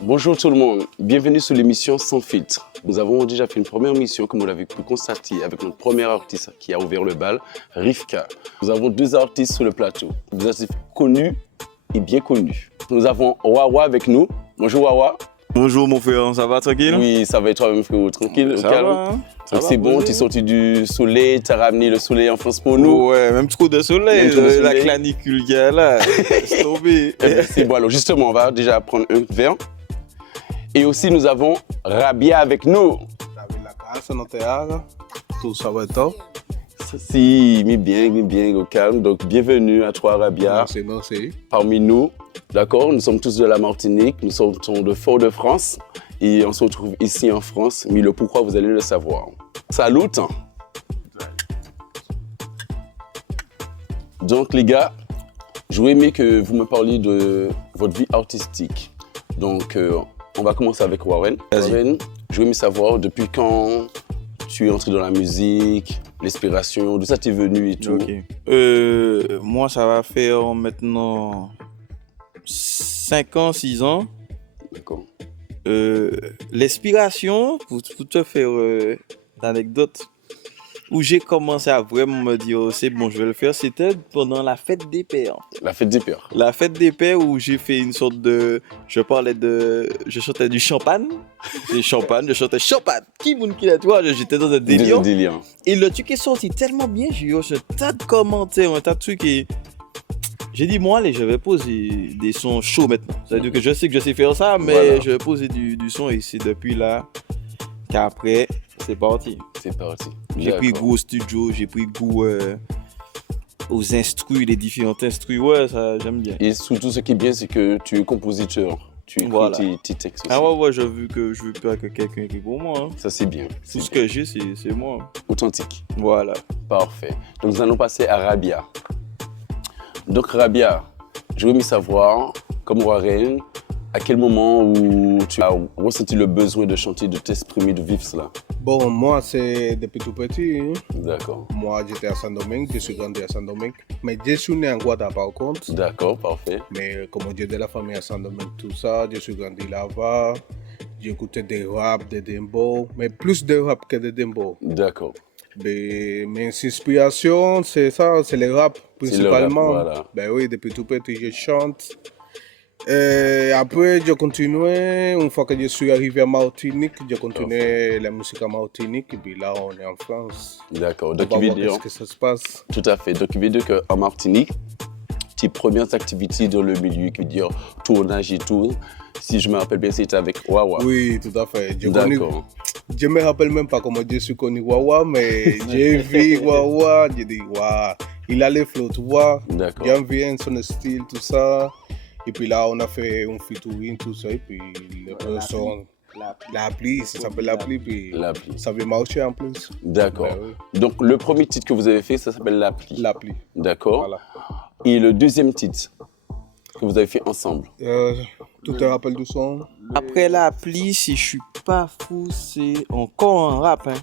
Bonjour tout le monde, bienvenue sur l'émission Sans filtre. Nous avons déjà fait une première émission, comme vous l'avez pu constater, avec notre premier artiste qui a ouvert le bal, Rivka. Nous avons deux artistes sur le plateau, des artistes connus et bien connus. Nous avons Wawa avec nous. Bonjour Wawa. Bonjour mon frère, ça va tranquille? Oui, ça va et toi-même frérot, tranquille, ça calme. va, hein? Ça Donc va, c'est bon, posé. tu es sorti du soleil, tu as ramené le soleil en France pour nous. Ouais, même trop de soleil, Même trop de la soleil. canicule qu'il y a là, c'est tombé. Eh bien, c'est bon, alors justement, on va déjà prendre un verre. Et aussi, nous avons Rabia avec nous. David Lacasse, no te haga. Tout ça va top. Si, mi bien, au calme. Donc, bienvenue à toi, Rabia, Merci. parmi nous. D'accord, nous sommes tous de la Martinique, nous sommes de Fort-de-France et on se retrouve ici en France. Mais le pourquoi, vous allez le savoir. Salut. Donc, les gars, j'aurais aimé que vous me parliez de votre vie artistique. Donc, on va commencer avec Warren. Vas-y. Warren, j'aurais aimé savoir depuis quand tu es entré dans la musique, l'inspiration, d'où ça t'est venu et tout. Ok. Moi, ça va faire maintenant 5 ans, 6 ans. D'accord. L'inspiration, pour te faire l'anecdote, où j'ai commencé à vraiment me dire, oh, c'est bon, je vais le faire, c'était pendant la fête des pères. La fête des pères. La fête des pères où j'ai fait une sorte de... Je chantais du champagne. Je chantais champagne. Qui moun qui l'a, tu vois, j'étais dans un délire. Délire. Et le truc est sorti tellement bien, j'ai eu un tas de commentaires, un tas de trucs et... J'ai dit, moi, allez, je vais poser des sons chauds maintenant. C'est-à-dire que je sais que je sais faire ça, mais Voilà. je vais poser du son et c'est depuis là qu'après, c'est parti. C'est parti. J'ai pris goût au studio, j'ai pris goût aux instrus, les différents instrus. Ouais, ça, j'aime bien. Et surtout, ce qui est bien, c'est que tu es compositeur. Tu écris Voilà. tes textes aussi. Ah ouais, j'ai vu que je veux pas que quelqu'un écrit pour moi. Hein. Ça, c'est bien. Tout C'est ce que j'ai, c'est moi. authentique. Voilà. Parfait. Donc, nous allons passer à Rabia. Donc, Rabia, j'aurais aimé savoir, comme Warren, à quel moment où tu as ressenti le besoin de chanter, de t'exprimer, de vivre cela. Bon, moi, c'est depuis tout petit. Hein. D'accord. Moi, j'étais à Saint-Domingue, je suis grandi à Saint-Domingue. Mais je suis né en Guadeloupe, par contre. D'accord, parfait. Mais comme j'ai de la famille à Saint-Domingue, tout ça, je suis grandi là-bas. J'écoutais des rap, des dembow, mais plus de rap que de dembow. D'accord. Mais mes inspirations, c'est ça, c'est le rap principalement. voilà. Ben oui, depuis tout petit, je chante. Et après, je continuais, une fois que je suis arrivé à Martinique, je continuais la musique à Martinique, et puis là, on est en France. D'accord. On Donc, va il veut voir dire, qu'est-ce que ça se passe. tout à fait. Donc, il veut dire qu'en Martinique, tes premières activités dans le milieu, qui veut dire tournage et tout, si je me rappelle bien, c'était avec Wawa. Oui, tout à fait. D'accord. Je me rappelle même pas comment je suis connu Wawa, mais j'ai vu Wawa, j'ai dit, waouh, il a les flots, tu vois. D'accord. J'aime bien son style, tout ça. Et puis là, on a fait un featuring, tout ça. Et puis les personnes, l'appli, ça s'appelle l'appli. Puis L'appli. ça veut marcher en plus. D'accord. Ben oui. Donc, le premier titre que vous avez fait, ça s'appelle L'appli. L'appli. D'accord. Voilà. Et le deuxième titre que vous avez fait ensemble. Tu te rappelles du son? Après l'appli, si je suis pas fou, c'est encore un rap. Hein.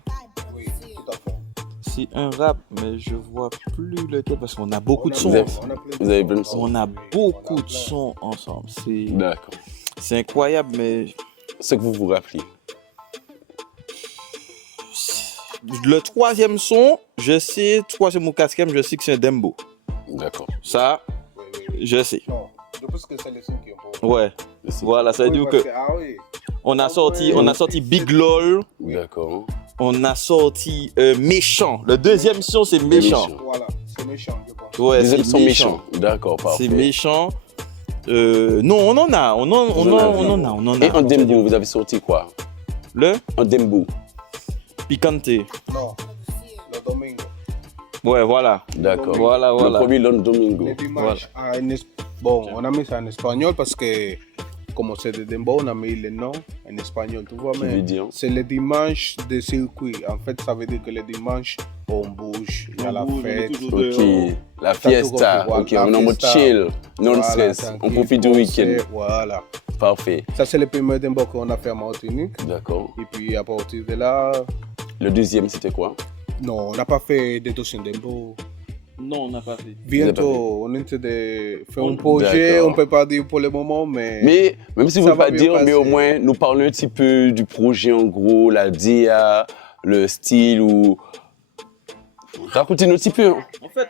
Oui, tout à fait. C'est un rap, mais je vois plus lequel parce qu'on a beaucoup de Vous sons. avez- On a plein de Vous avez sons. plein de sons. On a beaucoup de sons ensemble. D'accord. C'est incroyable, mais Ce que vous vous rappelez. le troisième son, troisième ou quatrième, je sais que c'est un dembo. D'accord. Ça, Oui, oui. je sais. Non, je pense que c'est les sons qui ont Ouais. Voilà, ça veut dire que Ah oui. on a sorti Big LOL, D'accord. on a sorti Méchant. Le deuxième son, c'est Méchant. Méchant. Voilà, c'est méchant, je pense. Ouais, Les c'est autres sont méchants. D'accord, parfait. C'est Méchant. Non, on en a. On en a. Et en dembo, vous avez sorti quoi? Le En dembo. Picante. Non, le Domingo. Ouais, voilà. D'accord. Voilà, Le voilà. premier Lon Domingo. Le dimanche, bon, on a mis ça en espagnol parce que, comme c'est de Dembo, on a mis le nom en espagnol, tu vois, Qui veut mais dire? c'est le dimanche de circuit. En fait, ça veut dire que le dimanche, on bouge, il y a la fête. Ok. La fiesta. Voilà, Ok, la on est en mode fiesta. chill. Non Voilà, stress. tranquille, On profite du week-end. concert, Voilà. Parfait. Ça, c'est le premier Dembo qu'on a fait à Martinique. D'accord. Et puis, à partir de là, Le deuxième, c'était quoi? non, on n'a pas fait de deuxième Dembo. Non, on n'a pas fait. Bientôt, on essaie de faire un projet, D'accord. on ne peut pas dire pour le moment, mais Mais même si vous Ça ne pouvez va pas bien dire, mais au passer. moins nous parlons un petit peu du projet en gros, la DA, le style ou. Racontez-nous un petit peu. Hein.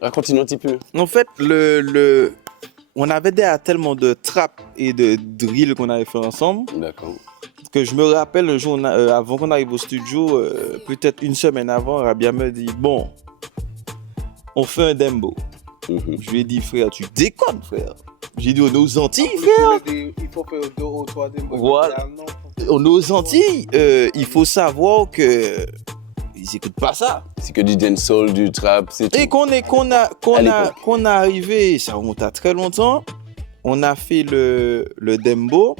Racontez-nous un petit peu. En fait, on avait déjà tellement de trap et de drill qu'on avait fait ensemble D'accord. que je me rappelle un jour, avant qu'on arrive au studio, peut-être une semaine avant, Rabia me dit bon, on fait un dembo. Mhm. Je lui ai dit frère, tu déconnes frère. J'ai dit on est aux Antilles En plus, frère. je l'ai dit, il faut faire 2 ou 3 demos. Voilà. Non, On est aux Antilles. Il faut savoir que ils écoutent pas ça. C'est que du dancehall, du trap, c'est tout. Et qu'on est arrivé, ça remonte à très longtemps. On a fait le dembo.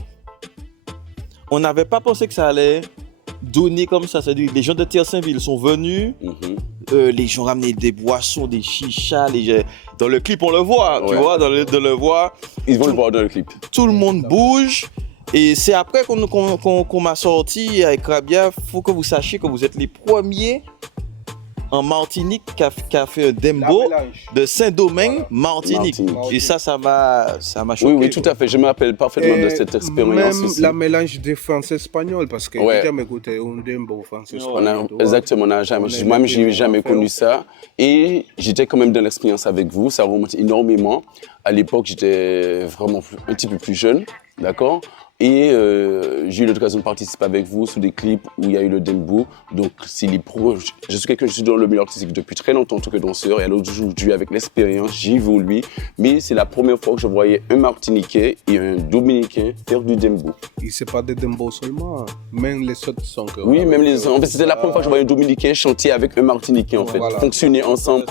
On n'avait pas pensé que ça allait donner comme ça. C'est-à-dire les gens de Terre-Saint-Ville sont venus. Mhm. Les gens ramenaient des boissons, des chichas. Dans le clip, on le voit. Tu Ouais. vois, dans le voit. Ils vont le voir dans le clip. Tout le monde bouge. Et c'est après qu'on m'a sorti avec Rabia. Faut que vous sachiez que vous êtes les premiers en Martinique qui a fait un dembo La mélange. de Saint-Domingue, Martinique. Martinique. Et ça m'a choqué. Oui, tout à fait. Je me rappelle parfaitement de Et cette expérience même aussi. la mélange de français-espagnol, parce que Ouais. j'ai jamais écouté un dembo français-espagnol. Exactement, on n'a jamais. On est Moi-même, j'ai les jamais premiers à connu ça. Et j'étais quand même dans l'expérience avec vous. Ça remonte énormément. À l'époque, j'étais vraiment un petit peu plus jeune, d'accord. Et j'ai eu l'occasion de participer avec vous sur des clips où il y a eu le dembo. Donc, c'est les pros. Je suis dans le milieu artistique depuis très longtemps en tant que danseur. Et alors aujourd'hui, avec l'expérience, j'ai évolué. Mais c'est la première fois que je voyais un Martiniquais et un Dominicain faire du dembo. Et c'est pas des dembo seulement, même les autres sons que Oui, on même avait les. fait En fait, c'était la première fois que je voyais un Dominicain chanter avec un Martiniquais, en fait. Voilà. Fonctionner ensemble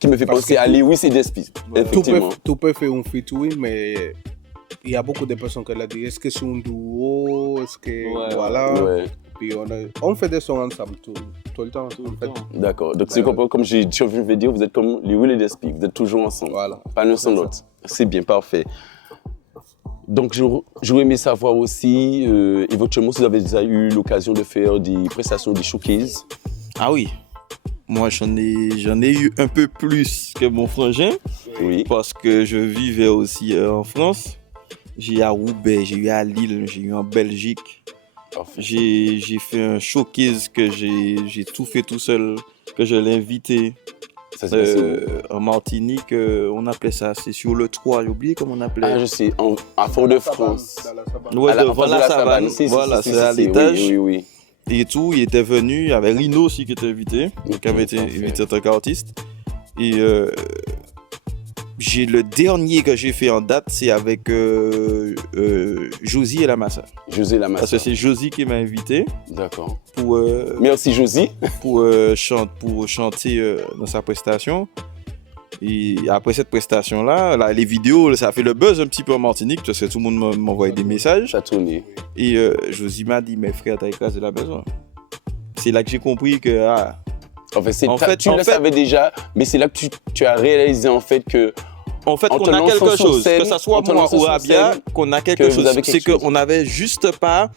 qui me fait Parce penser que à Lewis et Despi. Effectivement. Tout peut faire un feat, oui, mais il y a beaucoup de personnes qui l'ont dit, est-ce que c'est un duo, est-ce que... Ouais, voilà. Ouais, Puis on fait des sons ensemble tout le temps. en fait. d'accord. Donc, c'est comme j'ai envie de dire, vous êtes comme Lewis et Despi. Vous êtes toujours ensemble. Voilà. Pas l'un sans l'autre. C'est bien, parfait. Donc, j'aurais aimé savoir aussi, éventuellement, si vous avez déjà eu l'occasion de faire des prestations, des showcases. Ah oui. Moi, j'en ai eu un peu plus que mon frangin Oui. parce que je vivais aussi en France. J'ai eu à Roubaix, j'ai eu à Lille, j'ai eu en Belgique. Parfait. J'ai fait un showcase que j'ai tout fait tout seul, que je l'ai invité Ça, c'est possible. en Martinique. On appelait ça, c'est sur le 3, j'ai oublié comment on appelait. Ah, je sais, à Fort-de-France. Dans la savane. Ouais, À la- en devant face de la savane. Si, Voilà, si, c'est à si, l'étage. Oui, oui, Et tout, il était venu, il y avait Rino aussi qui était invité, qui avait été parfait. invité en tant qu'artiste. Et j'ai le dernier que j'ai fait en date, c'est avec Josie et la Massa. José Parce Lamassa. que c'est Josie qui m'a invité D'accord. pour, Merci, Josie. pour chanter dans sa prestation. Et après cette prestation-là, les vidéos, ça a fait le buzz un petit peu en Martinique, parce que tout le monde m'envoyait des messages. Ça a tourné. Et Josie m'a dit, mes frères, t'as écrasé la maison. C'est là que j'ai compris que En fait, En fait- tu en le fait- savais déjà, mais c'est là que tu as réalisé en fait que en fait, En qu'on te a lançant quelque sur chose, scène, que ça soit en te moi lançant ou sur Rabia, scène, qu'on a que quelque vous chose. avez quelque C'est chose. qu'on n'avait juste pas.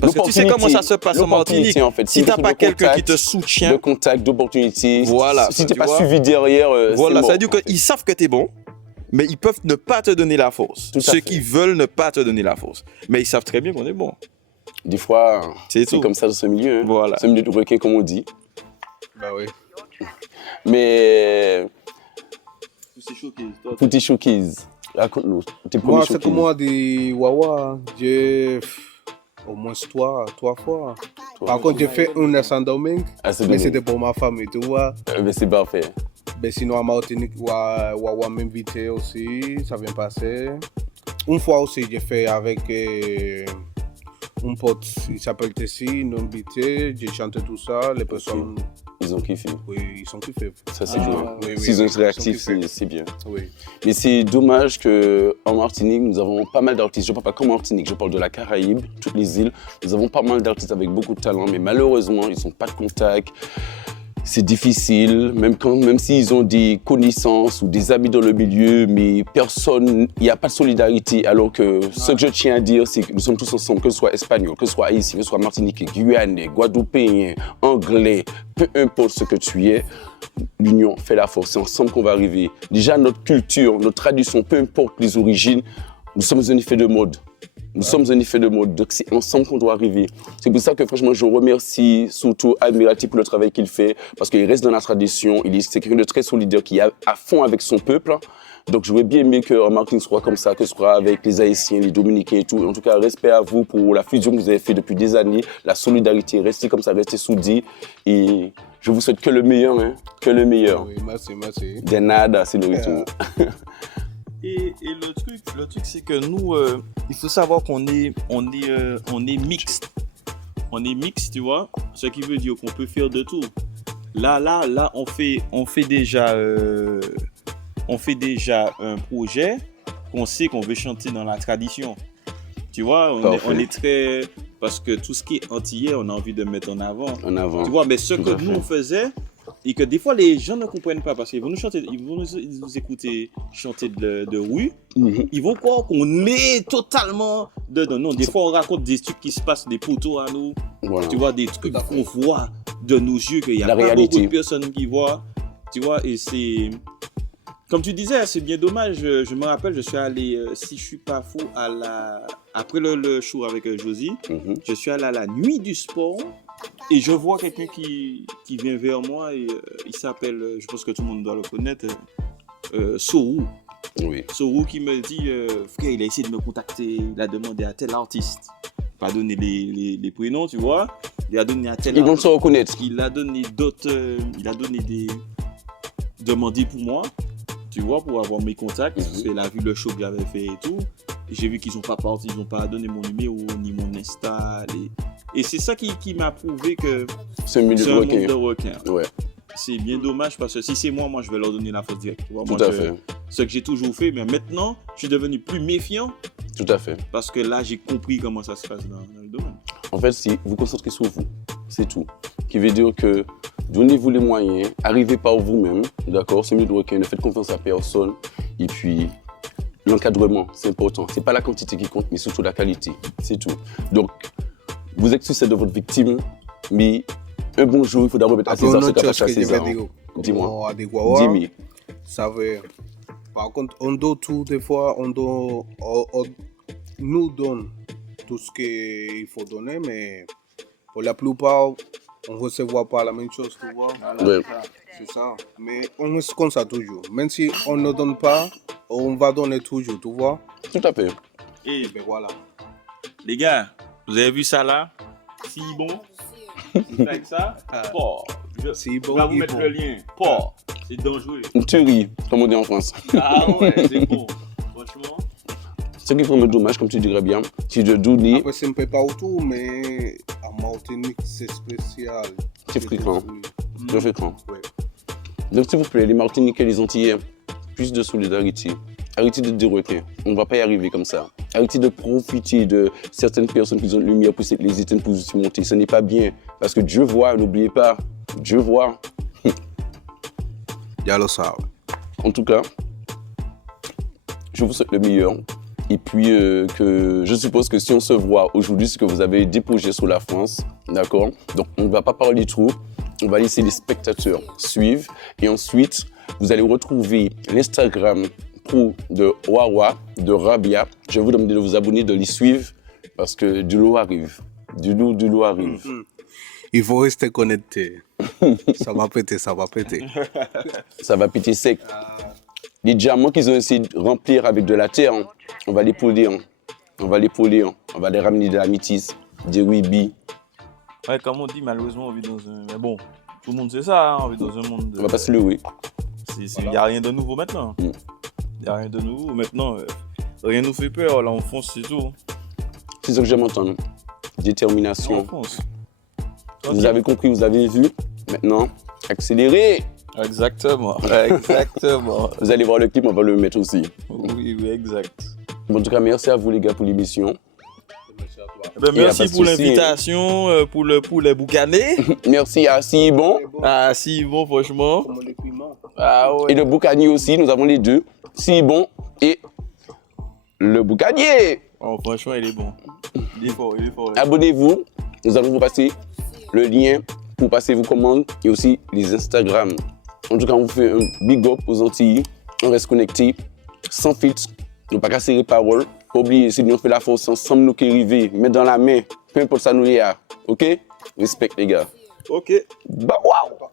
Parce que tu sais comment ça se passe en l'opportunité, Martinique. en fait. Si t'as de pas quelqu'un qui contact, te soutient, de contact, d'opportunité. Voilà, Si tu t'es pas vois. suivi derrière, voilà, c'est ça veut dire mort, en fait. qu'ils savent que t'es bon, mais ils peuvent ne pas te donner la force. Tout à Ceux fait. qui veulent ne pas te donner la force. Mais ils savent très bien qu'on est bon. Des fois, C'est c'est tout. comme ça dans ce milieu. Hein. Voilà. Ce milieu de requin, comme on dit. Bah oui. Mais C'est choqué. pour tes showcases, raconte-nous tes premiers Moi, c'est showcases. que moi, des Wawa, j'ai au moins trois fois. Par contre, j'ai fait une à Saint-Domingue, Ah, c'est mais dommage. c'était pour ma famille, tu vois. Mais c'est parfait. Mais sinon, à Martinique, Wawa m'invitait aussi, ça vient passer. Une fois aussi, j'ai fait avec un pote, il s'appelle Tessie, il m'a invité, j'ai chanté tout ça, les personnes, Ils ont kiffé. oui, ils sont kiffés. Ça, c'est Ah, bien. oui, oui, S'ils ont oui, été réactifs, ils sont kiffés. c'est bien. Oui. Mais c'est dommage qu'en Martinique, nous avons pas mal d'artistes. Je ne parle pas qu'en Martinique, je parle de la Caraïbe, toutes les îles. Nous avons pas mal d'artistes avec beaucoup de talent, mais malheureusement, ils n'ont pas de contact. c'est difficile, même s'ils ont des connaissances ou des amis dans le milieu, mais il n'y a pas de solidarité. Alors que ce que je tiens à dire, c'est que nous sommes tous ensemble, que ce soit espagnol, que ce soit haïtien, que ce soit martiniquais, guyanais, guadeloupéen, anglais, peu importe ce que tu es, l'union fait la force. C'est ensemble qu'on va arriver. Déjà, notre culture, notre tradition, peu importe les origines, nous sommes un effet de mode. Nous sommes un effet de mode, donc c'est ensemble qu'on doit arriver. C'est pour ça que franchement, je remercie surtout Admiralty pour le travail qu'il fait, parce qu'il reste dans la tradition, c'est quelqu'un de très solidaire qui est à fond avec son peuple. Donc j'aurais bien aimé que Martin soit comme ça, que ce soit avec les Haïtiens, les Dominicains et tout. En tout cas, respect à vous pour la fusion que vous avez fait depuis des années, la solidarité, restez comme ça, restez soudés. Et je vous souhaite que le meilleur, hein, que le meilleur. Oui, merci. De nada, c'est le retour. Et le truc, c'est que nous, il faut savoir qu'on est mixte. On est mixte, tu vois. Ce qui veut dire qu'on peut faire de tout. Là, on fait déjà un projet qu'on sait qu'on veut chanter dans la tradition. Tu vois, on est très... Parce que tout ce qui est antillais, on a envie de mettre en avant. Tu vois, mais ce que nous, on faisait... Et que des fois, les gens ne comprennent pas parce qu'ils vont nous écouter chanter de rue. Mm-hmm. Ils vont croire qu'on est totalement dedans. Non, des fois, on raconte des trucs qui se passent, des poteaux à nous. Voilà. Tu vois, des trucs qu'on voit de nos yeux, qu'il y a pas beaucoup de personnes qui voient. Tu vois, et c'est... Comme tu disais, c'est bien dommage. Je me rappelle, je suis allé, si je ne suis pas fou, après le show avec Josie, je suis allé à la nuit du sport. Et je vois quelqu'un qui vient vers moi et il s'appelle, je pense que tout le monde doit le connaître, Sorou. Oui. Sorou qui me dit, frère, il a essayé de me contacter, il a demandé à tel artiste, pas donné les prénoms, tu vois, il a donné à tel artiste. Ils vont se reconnaître. Il a donné d'autres, il a donné demandé pour moi, tu vois, pour avoir mes contacts, parce qu'il a vu le show que j'avais fait et tout. Et j'ai vu qu'ils n'ont pas parti, ils n'ont pas donné mon numéro ni mon Insta. Et c'est ça qui m'a prouvé que c'est un monde de requins. Ouais. C'est bien dommage parce que si c'est moi, je vais leur donner la faute directe. Tout à fait. Ce que j'ai toujours fait, mais maintenant, je suis devenu plus méfiant. Tout à fait. Parce que là, j'ai compris comment ça se passe dans le domaine. En fait, si vous concentrez sur vous, c'est tout. Qui veut dire que donnez-vous les moyens, arrivez par vous-même, d'accord? C'est mieux de requin, ne faites confiance à personne. Et puis, l'encadrement, c'est important. C'est pas la quantité qui compte, mais surtout la qualité. C'est tout. Donc, vous êtes succès de votre victime, mais un bon jour, il faudra remettre à César ce qu'a fait à César. Dis-moi. Dis-moi. Ça veut. Par contre, on doit tout, des fois, on nous donne tout ce qu'il faut donner, mais pour la plupart, on ne recevra pas la même chose, tu vois. Ouais. C'est ça. Mais on reste comme ça toujours. Même si on ne donne pas, on va donner toujours, tu vois. Tout à fait. Et ben voilà. Les gars, vous avez vu ça là? Si bon. C'est avec ça. Si bon. Je vais vous mettre le lien. C'est dangereux. Une tuerie, comme on dit en France. Ah ouais, c'est bon. Franchement. Ce qui est vraiment dommage, comme tu dirais bien, c'est de donner. Après, c'est un peu partout, mais à Martinique, c'est spécial. C'est fréquent. C'est fréquent. Ouais. Donc, s'il vous plaît, les Martiniquais, les Antillais, plus de solidarité. Arrêtez de dire requin. On ne va pas y arriver comme ça. Arrêtez de profiter de certaines personnes qui ont une lumière pour les éteindre pour se monter. Ce n'est pas bien. Parce que Dieu voit, n'oubliez pas. Dieu voit. Ya lo sabe. En tout cas, je vous souhaite le meilleur. Et puis, que je suppose que si on se voit aujourd'hui, c'est que vous avez des projets sur la France. D'accord? Donc, on ne va pas parler trop. On va laisser les spectateurs suivre. Et ensuite, vous allez retrouver l'Instagram pro de Wawa, de Rabia. Je vais vous demander de vous abonner, de les suivre. Parce que du lot arrive. Du lot arrive. Il faut rester connecté. Ça va péter, ça va péter. Ça va péter sec. Les diamants qu'ils ont essayé de remplir avec de la terre, on va les polir. On va les ramener de la métisse, des rubis. Ouais, comme on dit, malheureusement, on vit dans un... Mais bon, tout le monde sait ça, hein, on vit dans un monde... On va pas se leurrer. Il n'y a rien de nouveau maintenant. Il n'y a rien de nouveau. Maintenant, rien nous fait peur. Là, on fonce, c'est tout. C'est ce que j'aime entendre. Détermination. On fonce. Vous avez compris, vous avez vu. Maintenant, accélérez. Exactement. Vous allez voir le clip, on va le mettre aussi. Oui, exact. En tout cas, merci à vous les gars pour l'émission. Merci à toi. Eh ben, Il y a merci pas de pour souci. l'invitation, pour le poulet boucané. Merci à Sibon Ah, si bon, franchement. Comment les piments? Ah et ouais. le boucanier aussi. Nous avons les deux, Sibon et le boucanier. Oh, franchement, il est bon. Il est fort, il est fort. Abonnez-vous. Nous allons vous passer le lien pour passer vos commandes et aussi les Instagram. En tout cas, on vous fait un big up aux Antilles. On reste connectés, sans filtre. Nous pas casser les paroles. Pas oublier, si nous fait la force ensemble, nous qui arrivons, mettre dans la main, peu importe ça nous y a. OK? Respect les gars. Ok. Bah, waouh!